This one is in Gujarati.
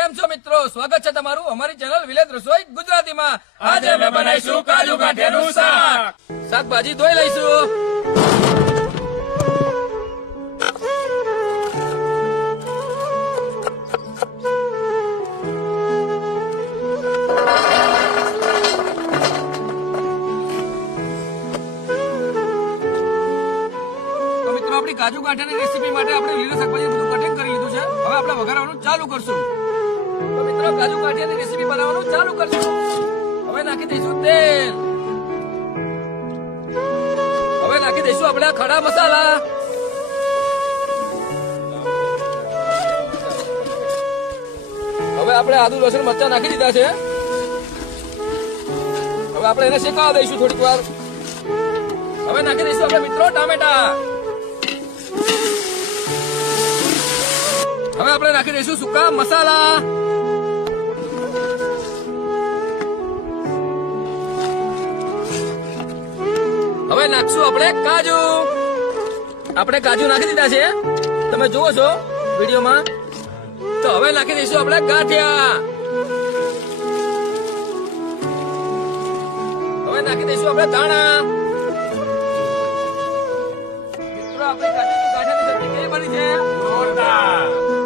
કેમ છો મિત્રો? સ્વાગત છે તમારું અમારી ચેનલ વિલેજ રસોઈ ગુજરાતીમાં. આજે અમે બનાવીશું કાજુ ગાંઠિયાનું શાક. શાકભાજી ધોઈ લઈશું. આપણી કાજુ ગાંઠિયાની રેસીપી માટે આપણે લીલા શાકભાજી બધું કટિંગ કરી લીધું છે. હવે આપણે વઘારવાનું ચાલુ કરશું. તો મિત્રો કાજુ ગાંઠિયાની રેસીપી બનાવવાનું ચાલુ કરશું. હવે નાખી દઈશું તેલ. હવે નાખી દઈશું આપણે ખડા મસાલા. હવે આપણે આદુ લસણ મરચા નાખી દીધા છે. હવે આપણે એને શેકાવા દઈશું થોડીક વાર. હવે નાખી દઈશું આપણે મિત્રો ટામેટા. હવે આપણે નાખી દઈશું સૂકા મસાલા. હવે નાખશું આપણે કાજુ. આપણે કાજુ નાખી દીધા છે, તમે જુઓ છો વિડીયોમાં. તો હવે નાખી દઈશું આપણે ગાંઠિયા. હવે નાખી દઈશું આપણે ધાણા. મિત્રો આપણે ગાંઠિયાની ચટણી કેવી બની છે? જોરદાર.